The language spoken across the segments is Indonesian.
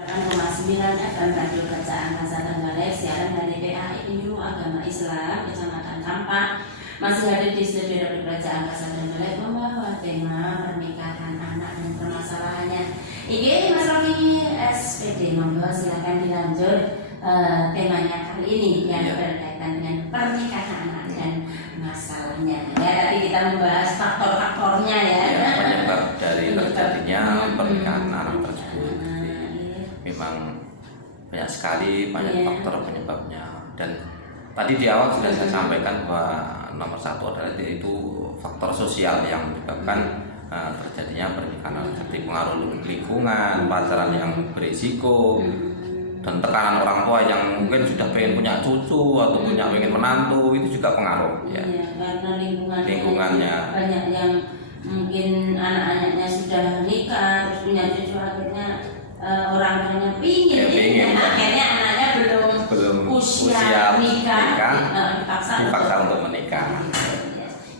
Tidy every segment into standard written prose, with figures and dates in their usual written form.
9 FM Radio Bacaan Bahasa Trenggalek, siaran dari PAI Penyuluh Agama Islam Kecamatan Campak, masih hadir di studio Radio Bacaan Bahasa Trenggalek membawa tema pernikahan anak dan permasalahannya. Ini Mas Romi SPD, monggo silakan dilanjut temanya kali ini yang berkaitan dengan pernikahan anak dan masalahnya. Ya, tadi kita membahas faktor-faktornya ya. Penyebab dari terjadinya pernikahan anak tersebut. Memang banyak sekali faktor penyebabnya, dan tadi di awal sudah saya sampaikan bahwa nomor satu adalah yaitu faktor sosial yang menyebabkan terjadinya pernikahan, seperti pengaruh lingkungan, pacaran yang berisiko, dan tekanan orang tua yang mungkin sudah pengen punya cucu atau pengen menantu, itu juga pengaruh ya. Iya, karena lingkungannya banyak yang mungkin anak-anaknya sudah nikah terus punya cucu, akhirnya orang tuanya pingin, akhirnya anaknya belum usia nikah, dipaksa untuk menikah.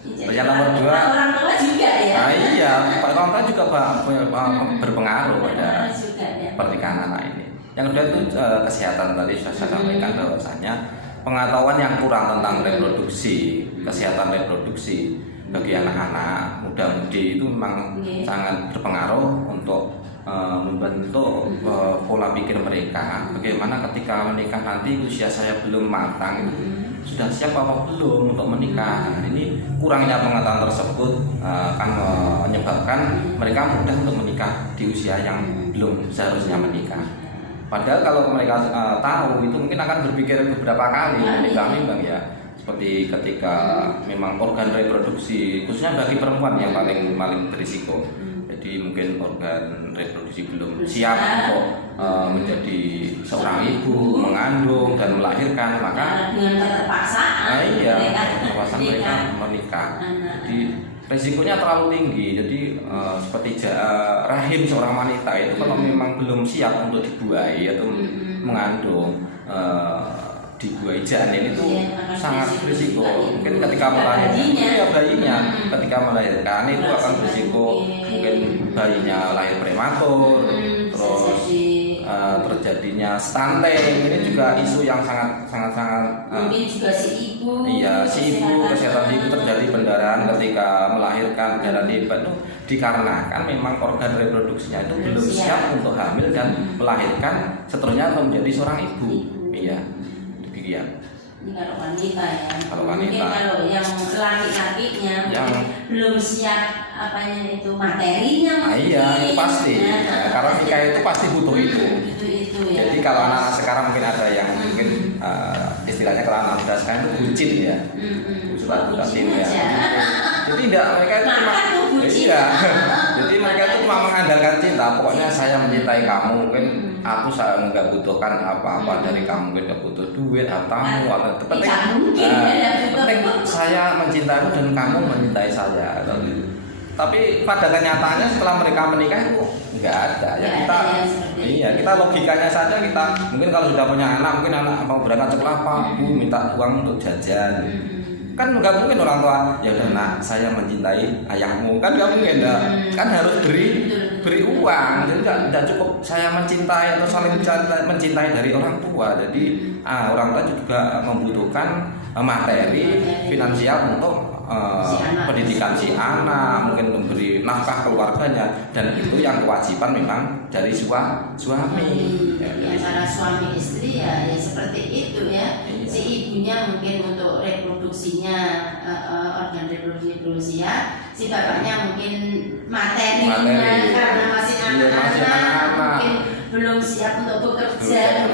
Jadi nomor 2, orang tua juga ya. Iya, orang tua juga berpengaruh pada ya, pernikahan anak ini. Yang kedua itu kesehatan, tadi sudah saya sampaikan bahwasanya pengetahuan yang kurang tentang reproduksi, kesehatan reproduksi bagi anak-anak muda-mudi itu memang sangat berpengaruh untuk membentuk pola pikir mereka. Bagaimana ketika menikah nanti usia saya belum matang, sudah siap apa belum untuk menikah. Nah, ini kurangnya pengetahuan tersebut akan menyebabkan mereka mudah untuk menikah di usia yang belum seharusnya menikah. Padahal kalau mereka tahu itu mungkin akan berpikir beberapa kali menimbang ya. Seperti ketika memang organ reproduksi khususnya bagi perempuan yang paling berisiko. Jadi mungkin organ reproduksi belum siap untuk menjadi seorang ibu, mengandung dan melahirkan, maka dengan keterpaksaan mereka menikah. Jadi resikonya terlalu tinggi. Jadi seperti rahim seorang wanita itu kalau memang belum siap untuk dibuai atau mengandung, dibuai janin itu sangat berisiko. Mungkin ketika melahirkan bayinya, ketika melahirkan itu akan berisiko, mungkin bayinya lahir prematur, terus terjadinya stunting. Ini juga isu yang sangat mungkin juga si ibu. Iya, si ibu, kesehatan si ibu terjadi pendarahan ketika melahirkan, pendarahan hebat itu dikarenakan memang organ reproduksinya itu belum siap untuk hamil dan melahirkan seterusnya atau menjadi seorang ibu. Iya. Demikian. Ini kalau wanita ya. Kalau wanita. Mungkin kalau yang laki-lakinya belum siap itu materinya. Iya, pasti. Karena nikah itu pasti butuh itu. Ya. Jadi kalau anak sekarang mungkin ada yang mungkin istilahnya kalau anak muda sekarang itu bucin ya. Bucin ya. Jadi tidak, mereka itu cuma jadi mereka itu cuma mengandalkan cinta. Pokoknya saya mencintai kamu, mungkin aku nggak butuhkan apa-apa dari kamu, mungkin nggak butuh duit hartamu atau penting saya mencintaimu dan kamu mencintai saya. Tapi pada kenyataannya setelah mereka menikah itu nggak ada ya. Kita logikanya saja, kita mungkin kalau sudah punya anak, mungkin anak mau berangkat sekolah, Pak, Bu minta uang untuk jajan. Kan nggak mungkin orang tua ya udah nak saya mencintai ayahmu, kan nggak mungkin, kan harus beri uang. Jadi tidak cukup saya mencintai atau saling mencintai dari orang tua. Jadi orang tua juga membutuhkan materi finansial untuk pendidikan si anak, mungkin memberi nafkah keluarganya, dan itu yang kewajiban memang dari suami. Antara suami istri ya seperti itu ya. Si ibunya mungkin untuk reproduksinya, organ reproduksinya, si bapaknya mungkin materinya karena masih anak-anak, mungkin belum siap untuk bekerja,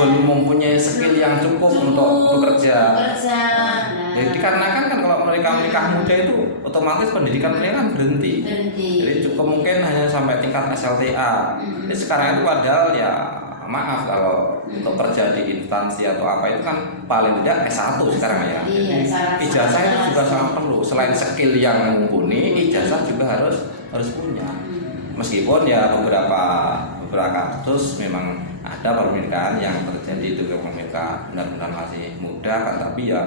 belum mempunyai skill yang cukup untuk bekerja. Jadi dikarenakan kan kalau mereka menikah muda itu otomatis pendidikan mereka kan berhenti. Jadi cukup mungkin hanya sampai tingkat SLTA. Jadi sekarang itu padahal ya maaf kalau untuk kerja di instansi atau apa itu kan paling tidak S1 sekarang ya. Ijazah itu juga sangat perlu. Selain skill yang mumpuni, ijazah juga harus punya. Meskipun ya beberapa kasus memang ada pernikahan yang terjadi itu mereka benar-benar masih muda kan, tapi ya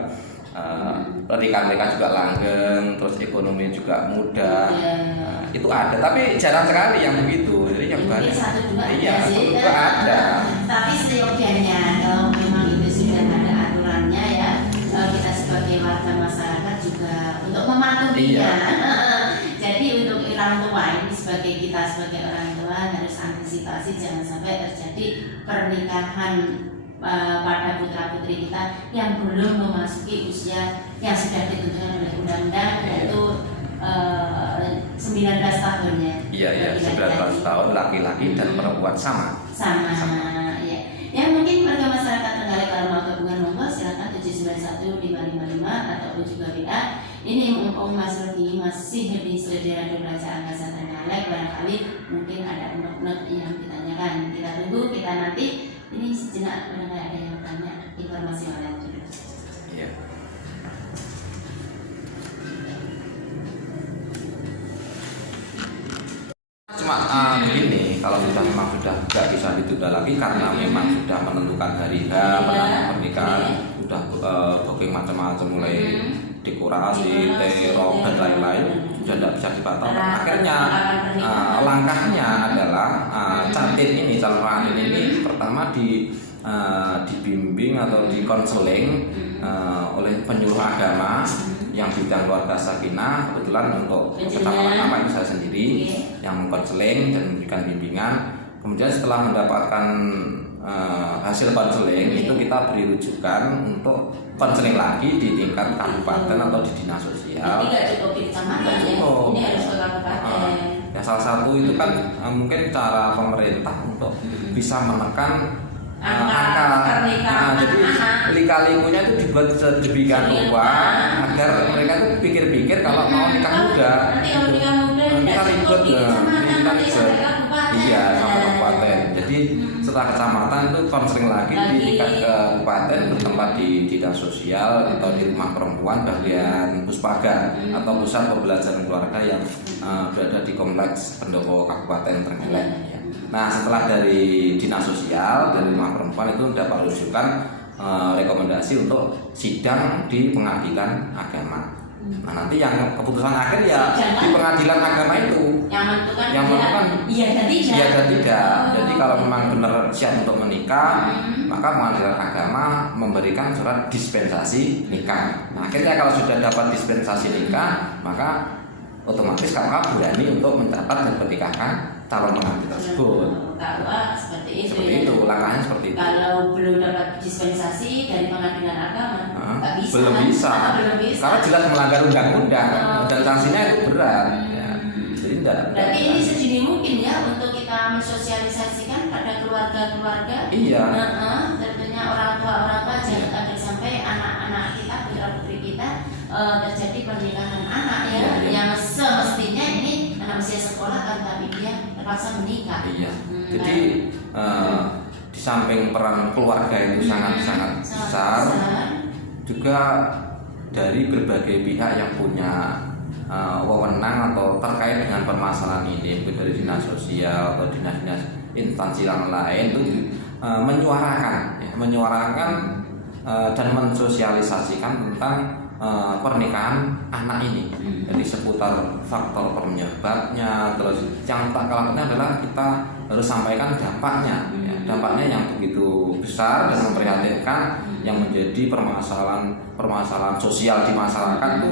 pernikahan mereka juga langgeng, terus ekonomi juga mudah, itu ada, tapi jarang sekali yang begitu. Jadi yang mungkin banyak. satu dua Iya, ada sih. satu dua ada. Tapi seyogianya kalau memang itu sudah ada aturannya ya, kita sebagai warga masyarakat juga untuk mematuhinya. Iya. Jadi untuk orang tua ini sebagai kita sebagai orang tua harus antisipasi jangan sampai terjadi pernikahan pada putra putri kita yang belum memasuki usia yang sudah ditentukan oleh undang-undang, yaitu 19 tahun ya. Iya, 19 tahun laki-laki dan perempuan sama. Sama. Ya. Ya mungkin warga masyarakat Trenggalek kalau mau gabungan monggo silakan 791 555 ataupun juga WA. Ini mumpung Mas Rudi masih di Studio Radio Plaza Angkasa Trenggalek, barangkali mungkin ada unek-unek yang ditanyakan. Kita tunggu, kita nanti. Ini sejenak barangkali ada yang tanya informasi lain dulu. Iya. Cuma begini, kalau memang sudah nggak bisa ditunda lagi karena memang sudah menentukan hari H pernikahan, sudah booking macam-macam mulai dekorasi, terong dan lain-lain sudah tidak bisa dibatalkan. Akhirnya langkahnya adalah cantik ini calon pengantin ini pertama dibimbing atau dikonseling oleh penyuluh agama yang bidang keluarga sakinah. Kebetulan untuk kecamatan Kampak ini saya sendiri yang konseling dan memberikan bimbingan. Kemudian setelah mendapatkan hasil konseling itu kita beri rujukan untuk konseling lagi di tingkat kabupaten atau di dinas sosial. Jadi nggak cukup di kecamatan ya, ini harus ke kabupaten. Ya salah satu itu kan mungkin cara pemerintah untuk bisa menekan angka pernikahan jadi lika-likunya itu dibuat sedemikian rupa agar mereka itu pikir-pikir kalau mau nikah muda. Nanti kalau nikah muda kita ribet iya sama kabupaten. Jadi setelah kecamatan itu konseling lagi di tingkat kabupaten bertempat di dinas sosial atau di rumah perempuan bagian Puspaga atau pusat pembelajaran keluarga yang berada di kompleks pendopo Kabupaten Trenggalek. Nah setelah dari dinas sosial dari rumah perempuan itu dapat rujukan rekomendasi untuk sidang di pengadilan agama. Nah nanti yang keputusan akhir ya di pengadilan agama itu yang menentukan iya dan tidak. Jadi kalau memang benar siap untuk menikah, maka pengadilan agama memberikan surat dispensasi nikah. Nah akhirnya kalau sudah dapat dispensasi nikah, maka otomatis KUA berani untuk mencatat dan menikahkan calon pengantin tersebut. KUA seperti itu. Seperti itu, langkahnya seperti itu. Kalau belum dapat dispensasi dari pengadilan agama, nggak bisa. Belum bisa. Karena jelas melanggar undang-undang dan sanksinya itu berat. Ya. Jadi tidak. Berarti ini sedini mungkin ya untuk kita mensosialisasikan pada keluarga-keluarga. Iya. Tentunya orang tua jangan ada sampai anak-anak kita, putra putri kita terjadi pernikahan anak ya, yang semestinya ini anak usia sekolah kan tapi dia terpaksa menikah. Iya. Jadi di samping peran keluarga itu sangat-sangat besar, juga dari berbagai pihak yang punya wewenang atau terkait dengan permasalahan ini, mungkin dari dinas sosial atau dinas-dinas instansi yang lain itu menyuarakan dan mensosialisasikan tentang pernikahan anak ini. Jadi seputar faktor penyebabnya, terus yang tak kalah penting adalah kita harus sampaikan dampaknya. Ya, dampaknya yang begitu besar dan memprihatinkan yang menjadi permasalahan sosial di masyarakat itu.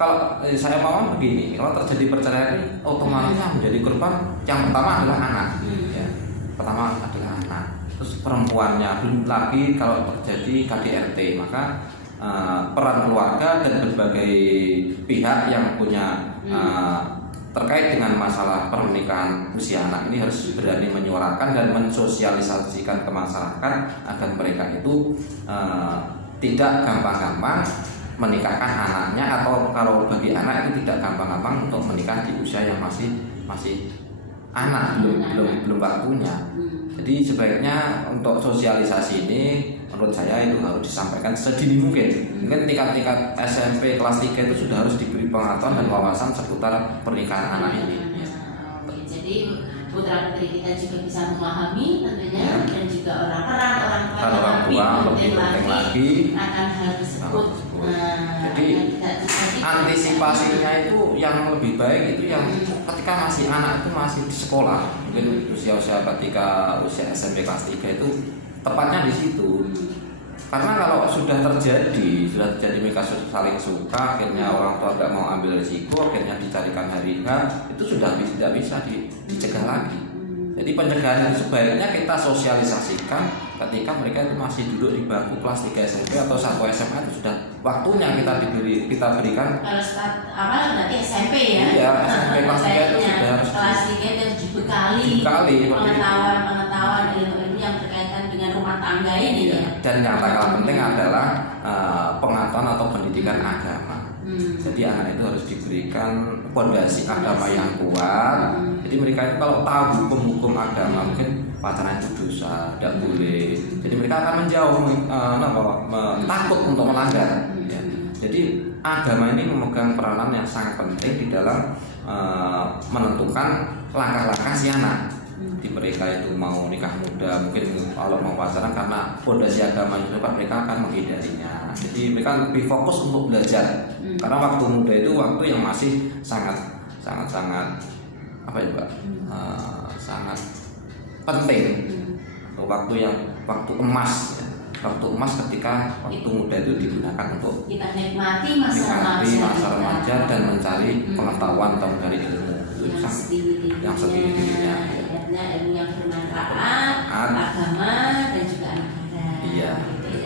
Kalau saya mau begini, kalau terjadi perceraian otomatis yang menjadi korban yang pertama adalah anak. Ya, pertama adalah anak. Terus perempuannya, belum lagi kalau terjadi KDRT, maka peran keluarga dan berbagai pihak yang punya terkait dengan masalah pernikahan usia anak ini harus berani menyuarakan dan mensosialisasikan ke masyarakat agar mereka itu tidak gampang-gampang menikahkan anaknya, atau kalau bagi anak itu tidak gampang-gampang untuk menikah di usia yang masih anak, belum waktunya. Jadi sebaiknya untuk sosialisasi ini menurut saya itu harus disampaikan sedini mungkin. Mungkin tingkat SMP kelas 3 itu sudah harus diberi pengetahuan dan wawasan seputar pernikahan anak ini. Oke, jadi putra putra putri kita juga bisa memahami tentunya, dan juga orang tua lebih penting lagi akan hal tersebut. Jadi antisipasinya itu yang lebih baik itu yang ketika masih anak itu masih di sekolah, mungkin usia-usia ketika usia SMP kelas 3 itu tepatnya di situ. Karena kalau sudah terjadi mereka saling suka, akhirnya orang tua tidak mau ambil risiko, akhirnya dicarikan hari H, itu sudah tidak bisa dicegah lagi. Jadi pencegahan itu sebaiknya kita sosialisasikan ketika mereka itu masih duduk di bangku kelas 3 SMP atau 1 SMA, itu sudah waktunya kita berikan. Kalau nanti SMP ya? Iya, SMP kelas 3 itu sudah harus kelas 3 dan dibekali pengetahuan ilmu-ilmu yang berkaitan dengan rumah tangga ini ya. Dan yang tak kalah penting adalah pengetahuan atau pendidikan agama. Jadi anak itu harus diberikan fondasi agama yang kuat. Jadi mereka itu kalau tahu hukum agama, mungkin pacaran itu dosa, tidak boleh. Jadi mereka akan menjauh, takut untuk melanggar. Ya. Jadi agama ini memegang peranan yang sangat penting di dalam menentukan langkah-langkah si anak. Di mereka itu mau nikah muda, mungkin kalau mau pacaran karena fondasi agama itu mereka akan menghindarinya. Jadi mereka lebih fokus untuk belajar. Karena waktu muda itu waktu yang masih sangat apa ya Pak? Sangat penting. Waktu emas. Ya. Waktu emas ketika waktu muda itu digunakan untuk kita nikmati masa remaja dan mencari pengetahuan atau mencari ilmu yang setinggi-tingginya. Ilmu yang bermanfaat, agama dan juga anak-anak. Iya,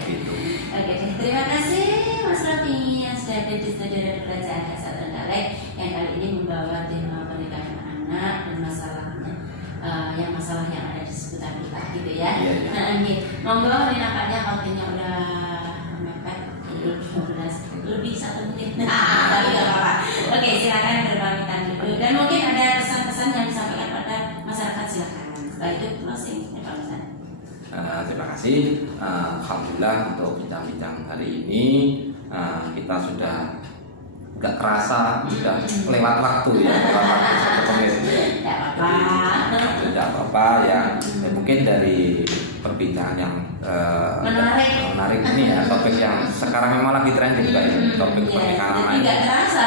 gitu. Oke, terima kasih Mas Raffi yang sudah ada di studio dari Kerajaan Desa Trenggalek yang kali ini membawa tema pernikahan anak dan masalah yang ada di sekitar kita, gitu ya. Iya. Nah, ini monggo ini nampaknya waktunya udah mepet, lebih 1 menit. Tapi nggak apa-apa. Oke, silakan berbagi dulu. Dan mungkin ada pesan-pesan yang disampaikan pada masyarakat, silakan. Setelah itu closing ya Pak Ustaz. Terima kasih. Alhamdulillah untuk bincang-bincang hari ini kita sudah nggak terasa sudah lewat waktu ya, lewat waktu 1 menit ya. Tidak apa-apa ya. Mungkin dari perbincangan yang menarik ini ya, topik yang sekarang memang lagi trending juga ini, topik pernikahan anak. Tidak terasa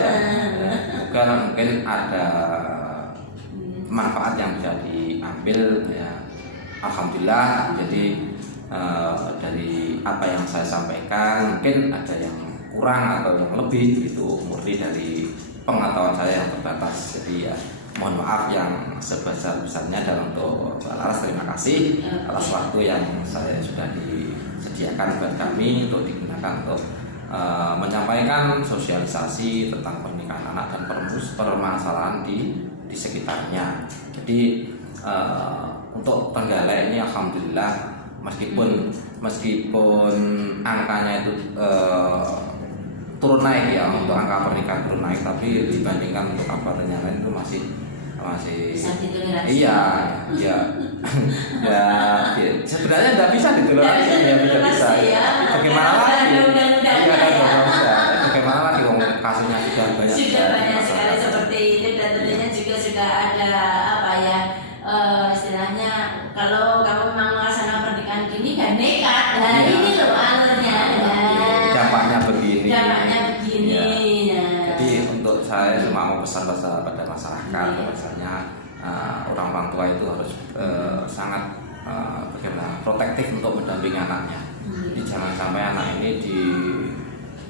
ya. Mungkin ada manfaat yang bisa diambil ya. Alhamdulillah. Jadi dari apa yang saya sampaikan mungkin ada yang kurang atau yang lebih, itu murni dari pengetahuan saya yang terbatas. Jadi ya mohon maaf yang sebesar-besarnya, dan untuk Laras terima kasih atas waktu yang saya sudah disediakan buat kami untuk digunakan untuk menyampaikan sosialisasi tentang pernikahan anak dan permasalahan di sekitarnya. Jadi untuk Trenggalek ini alhamdulillah meskipun angkanya itu turun naik ya, untuk angka pernikahan turun naik, tapi dibandingkan untuk kabupaten yang lain itu masih bisa ditoleransi. Iya ya sebenarnya tidak bisa ditoleransi ya, tidak bisa ya. Bagaimana lagi? Bagaimana lagi kasusnya sudah banyak sekali seperti itu, dan tentunya juga sudah ada apa ya, istilahnya kalau kamu memang melaksanakan pernikahan gini kan nekat. Nah ini loh alurnya. Dampaknya begini. Ya. Jadi untuk saya cuma mau pesan-pesan pada masyarakat, bahwasanya orang tua itu harus sangat bagaimana protektif untuk mendampingi anaknya. Jadi jangan sampai anak ini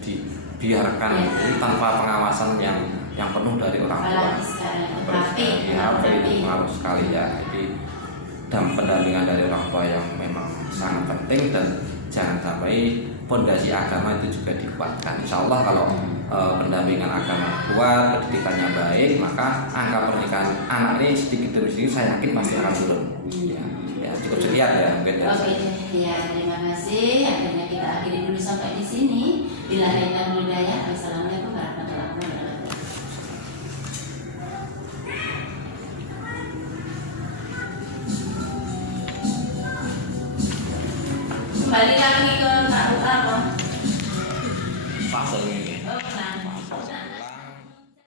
dibiarkan tanpa pengawasan yang penuh dari orang tua. Itu pengaruh sekali ya. Jadi pendampingan dari orang tua yang memang sangat penting, dan jangan sampai fondasi agama itu juga dikuatkan. Insya Allah kalau pendampingan agama kuat, pendidikannya baik, maka angka pernikahan anak ini sedikit demi sedikit saya yakin pasti akan turun. Ya cukup sekian ya mungkin. Oke, ya terima kasih. Akhirnya kita akhiri dulu sampai di sini. Bila ada budaya, assalamualaikum warahmatullahi wabarakatuh. Kembali lagi ke Pak Uta. Fase